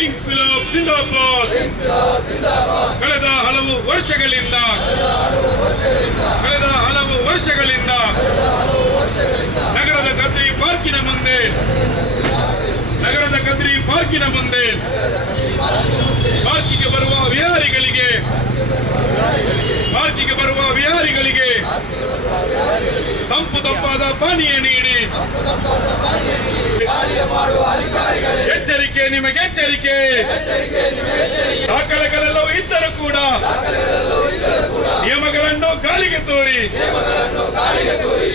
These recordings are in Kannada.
ಇಂಕ್ವಿಲಾಬ್ ಜಿಂದಾಬಾದ್. ಕಳೆದ ಹಲವು ವರ್ಷಗಳಿಂದ ನಗರದ ಕದ್ರಿ ಪಾರ್ಕಿನ ಮುಂದೆ ಪಾರ್ಕಿಗೆ ಬರುವ ವಿಹಾರಿಗಳಿಗೆ ತಂಪಾದ ಪಾನೀಯ ನೀಡಿ ಎಚ್ಚರಿಕೆ, ನಿಮಗೆ ಎಚ್ಚರಿಕೆ. ದಾಖಲೆಗಳೆಲ್ಲವೂ ಇದ್ದರೂ ಕೂಡ ನಿಯಮಗಳನ್ನು ಗಾಳಿಗೆ ತೋರಿ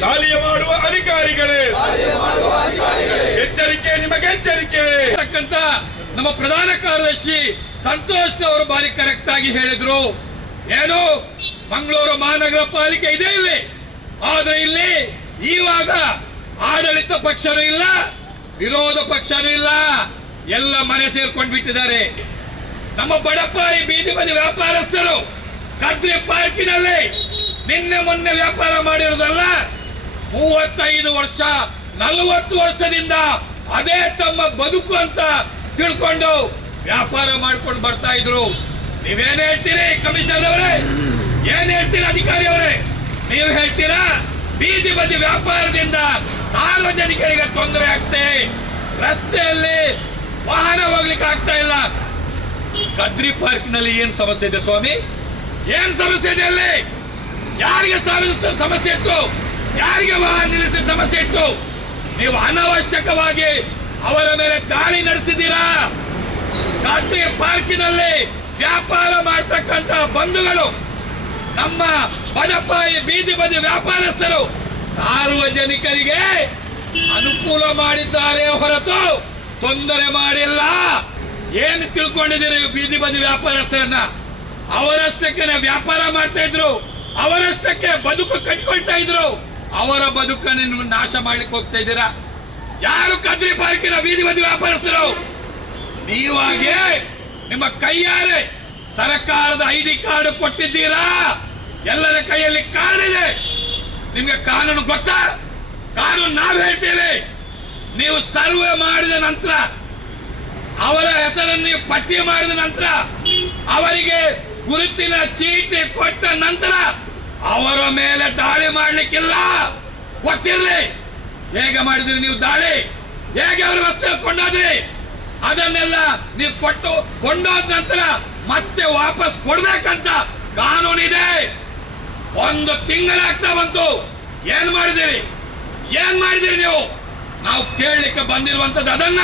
ದಾಳಿಯ ಮಾಡುವ ಅಧಿಕಾರಿಗಳೇ, ಎಚ್ಚರಿಕೆ, ನಿಮಗೆ ಎಚ್ಚರಿಕೆ. ನಮ್ಮ ಪ್ರಧಾನ ಕಾರ್ಯದರ್ಶಿ ಸಂತೋಷ್ ಅವರು ಬಾರಿ ಕರೆಕ್ಟ್ ಆಗಿ ಹೇಳಿದ್ರು. ಏನು ಮಂಗಳೂರು ಮಹಾನಗರ ಪಾಲಿಕೆ ಇದೆ ಇಲ್ಲಿ, ಆದ್ರೆ ಇಲ್ಲಿ ಇವಾಗ ಆಡಳಿತ ಪಕ್ಷನೂ ಇಲ್ಲ, ವಿರೋಧ ಪಕ್ಷನೂ ಇಲ್ಲ, ಎಲ್ಲ ಮನೆ ಸೇರ್ಕೊಂಡು ಬಿಟ್ಟಿದ್ದಾರೆ. ನಮ್ಮ ಬಡಪಾಯಿ ಬೀದಿ ಬದಿ ವ್ಯಾಪಾರಸ್ಥರು ಕದ್ರಿ ಪಾರ್ಕಿನಲ್ಲಿ ನಿನ್ನೆ ಮೊನ್ನೆ ವ್ಯಾಪಾರ ಮಾಡಿರೋದಲ್ಲ, 35 ವರ್ಷ 40 ವರ್ಷದಿಂದ ಅದೇ ತಮ್ಮ ಬದುಕು ಅಂತ ತಿಳ್ಕೊಂಡು ವ್ಯಾಪಾರ ಮಾಡ್ಕೊಂಡು ಬರ್ತಾ ಇದ್ರು. ನೀವೇನ್ ಹೇಳ್ತೀರಿ ಕಮಿಷನರ್ ಅವರೇ, ಏನ್ ಹೇಳ್ತೀರಿ ಅಧಿಕಾರಿ ಅವರೇ? ನೀವು ಹೇಳ್ತೀರಾ ಬೀದಿ ಬದಿ ವ್ಯಾಪಾರದಿಂದ ಸಾರ್ವಜನಿಕರಿಗೆ ತೊಂದರೆ ಆಗ್ತದೆ, ರಸ್ತೆಯಲ್ಲಿ ವಾಹನ ಹೋಗ್ಲಿಕ್ಕೆ ಆಗ್ತಾ ಇಲ್ಲ. ಕದ್ರಿ ಪಾರ್ಕ್ನಲ್ಲಿ ಏನ್ ಸಮಸ್ಯೆ ಇದೆ ಸ್ವಾಮಿ? ಏನ್ ಸಮಸ್ಯೆ ಇದೆ ಅಲ್ಲಿ? ಯಾರಿಗೆ ಸಮಸ್ಯೆ ಇತ್ತು? ಯಾರಿಗೆ ವಾಹನ ನಿಲ್ಲಿಸಿದ ಸಮಸ್ಯೆ ಇತ್ತು? ನೀವು ಅನಾವಶ್ಯಕವಾಗಿ ಅವರ ಮೇಲೆ ದಾಳಿ ನಡೆಸಿದ್ದೀರಾ. ಕದ್ರಿ ಪಾರ್ಕಿನಲ್ಲಿ ವ್ಯಾಪಾರ ಮಾಡ್ತಕ್ಕಂತ ಬಂಧುಗಳು, ನಮ್ಮ ಬಡಪಾಯಿ ಬೀದಿ ಬದಿ ವ್ಯಾಪಾರಸ್ಥರು ಸಾರ್ವಜನಿಕರಿಗೆ ಅನುಕೂಲ ಮಾಡಿದ್ದಾರೆ ಹೊರತು ತೊಂದರೆ ಮಾಡಿಲ್ಲ. ಏನು ತಿಳ್ಕೊಂಡಿದ್ದೀರಿ? ಬೀದಿ ಬದಿ ವ್ಯಾಪಾರಸ್ಥರನ್ನ ಅವರಷ್ಟಕ್ಕೆ ವ್ಯಾಪಾರ ಮಾಡ್ತಾ ಇದ್ರು, ಅವರಷ್ಟಕ್ಕೆ ಬದುಕು ಕಟ್ಕೊಳ್ತಾ ಇದ್ರು, ಅವರ ಬದುಕನ್ನು ನಾಶ ಮಾಡ್ಲಿಕ್ಕೆ ಹೋಗ್ತಾ ಇದ್ದೀರಾ. ಯಾರು ಕದ್ರಿ ಪಾರ್ಕಿನ ಬೀದಿ ಬದಿ ವ್ಯಾಪಾರಸ್ಥರು? ನೀವಾಗೆ ನಿಮ್ಮ ಕೈಯಾರೆ ಸರ್ಕಾರದ ID ಕಾರ್ಡ್ ಕೊಟ್ಟಿದ್ದೀರಾ. ಎಲ್ಲರ ಕೈಯಲ್ಲಿ ಕಾರ್ಡ್ ಇದೆ. ನಿಮ್ಗೆ ಕಾನೂನು ಗೊತ್ತಾ? ಕಾನೂನು ನಾವು ಹೇಳ್ತೇವೆ. ನೀವು ಸರ್ವೆ ಮಾಡಿದ ನಂತರ, ಅವರ ಹೆಸರನ್ನು ನೀವು ಪಟ್ಟಿ ಮಾಡಿದ ನಂತರ, ಅವರಿಗೆ ಗುರುತಿನ ಚೀಟಿ ಕೊಟ್ಟ ನಂತರ ಅವರ ಮೇಲೆ ದಾಳಿ ಮಾಡ್ಲಿಕ್ಕಿಲ್ಲ. ಗೊತ್ತಿರಲಿ ಹೇಗೆ ಮಾಡಿದ್ರಿ ನೀವು ದಾಳಿ, ಹೇಗೆ ಅವರು ವಸ್ತು ಕೊಂಡೋದ್ರಿ, ಅದನ್ನೆಲ್ಲ ನೀವು ಕೊಂಡೋದ ನಂತರ ಮತ್ತೆ ವಾಪಸ್ ಕೊಡ್ಬೇಕಂತ ಕಾನೂನಿದೆ. 1 ತಿಂಗಳಾಗ್ತಾ ಬಂತು. ಏನ್ ಮಾಡಿದಿರಿ ನೀವು? ನಾವು ಕೇಳಲಿಕ್ಕೆ ಬಂದಿರುವಂತದ್ದು ಅದನ್ನ.